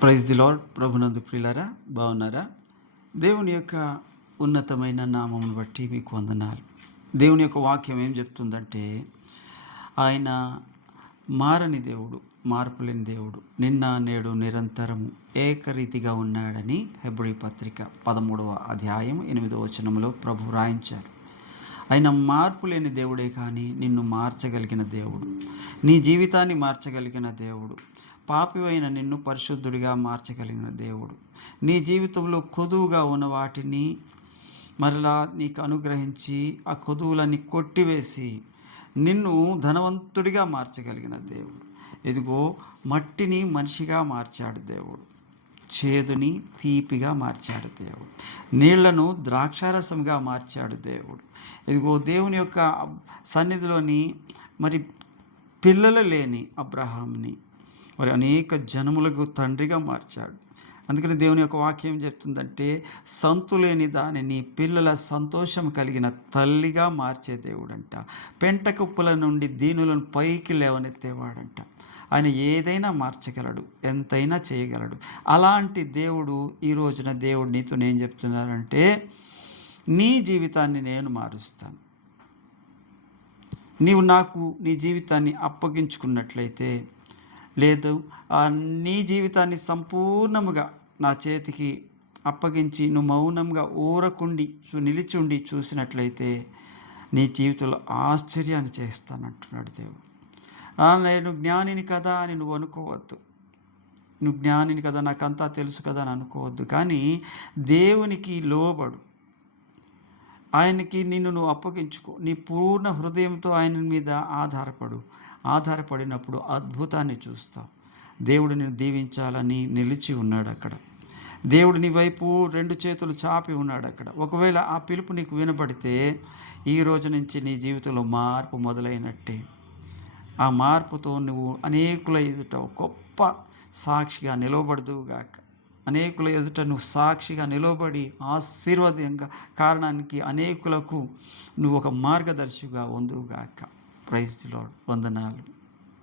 Praise the lord. ప్రభునందు ప్రియులారా, బాగున్నారా? దేవుని యొక్క ఉన్నతమైన నామమును బట్టి మీకు వందనాలు. దేవుని యొక్క వాక్యం ఏం చెప్తుందంటే, ఆయన మారని దేవుడు, మార్పులేని దేవుడు, నిన్న నేడు నిరంతరము ఏకరీతిగా ఉన్నాడని హెబ్రీ పత్రిక 13వ అధ్యాయం 8వ వచనంలో ప్రభు రాయించారు. ఆయన మార్పు లేని దేవుడే కానీ నిన్ను మార్చగలిగిన దేవుడు, నీ జీవితాన్ని మార్చగలిగిన దేవుడు, పాపివైన నిన్ను పరిశుద్ధుడిగా మార్చగలిగిన దేవుడు, నీ జీవితంలో కొదువుగా ఉన్న వాటిని మరలా నీకు అనుగ్రహించి ఆ కొదువులన్నీ కొట్టివేసి నిన్ను ధనవంతుడిగా మార్చగలిగిన దేవుడు. ఇదిగో మట్టిని మనిషిగా మార్చాడు దేవుడు, చేదుని తీపిగా మార్చాడు దేవుడు, నీళ్లను ద్రాక్షారసంగా మార్చాడు దేవుడు. ఇదిగో దేవుని యొక్క సన్నిధిలోని మరి పిల్లలు లేని అబ్రహాంని మరి అనేక జనములకు తండ్రిగా మార్చాడు. అందుకని దేవుని యొక్క వాక్యం చెప్తుందంటే, సంతులేని దానిని పిల్లల సంతోషం కలిగిన తల్లిగా మార్చే దేవుడంట. పెంట కుప్పల నుండి దీనులను పైకి లేవనెత్తేవాడంట. ఆయన ఏదైనా మార్చగలడు, ఎంతైనా చేయగలడు. అలాంటి దేవుడు ఈ రోజున దేవుడు నీతో నేను చెప్తున్నానంటే, నీ జీవితాన్ని నేను మారుస్తాను. నీవు నాకు నీ జీవితాన్ని అప్పగించుకున్నట్లయితే, లేదు నీ జీవితాన్ని సంపూర్ణముగా నా చేతికి అప్పగించి నువ్వు మౌనంగా ఊరకుండి నిలిచుండి చూసినట్లయితే నీ జీవితంలో ఆశ్చర్యాన్ని చేస్తానంటున్నాడు దేవుడు. నేను జ్ఞానిని కదా అని నువ్వు అనుకోవద్దు. నువ్వు జ్ఞానిని కదా, నాకంతా తెలుసు కదా అని అనుకోవద్దు. కానీ దేవునికి లోబడు, ఆయనకి నిన్ను నువ్వు అప్పగించుకో, నీ పూర్ణ హృదయంతో ఆయన మీద ఆధారపడినప్పుడు అద్భుతాన్ని చూస్తావు. దేవుడు నిన్ను దీవించాలని నిలిచి ఉన్నాడు అక్కడ. దేవుడు నీ వైపు 2 చేతులు చాపి ఉన్నాడు అక్కడ. ఒకవేళ ఆ పిలుపు నీకు వినబడితే ఈ రోజు నుంచి నీ జీవితంలో మార్పు మొదలైనట్టే. ఆ మార్పుతో నువ్వు అనేకుల ఎదుట గొప్ప సాక్షిగా నిలవబడదువుగాక. అనేకుల ఎదుట నువ్వు సాక్షిగా నిలబడి ఆశీర్వాదంగా కారణానికి అనేకులకు నువ్వు ఒక మార్గదర్శిగా ఉందువుగాక. Praise the lord. వందనాలు.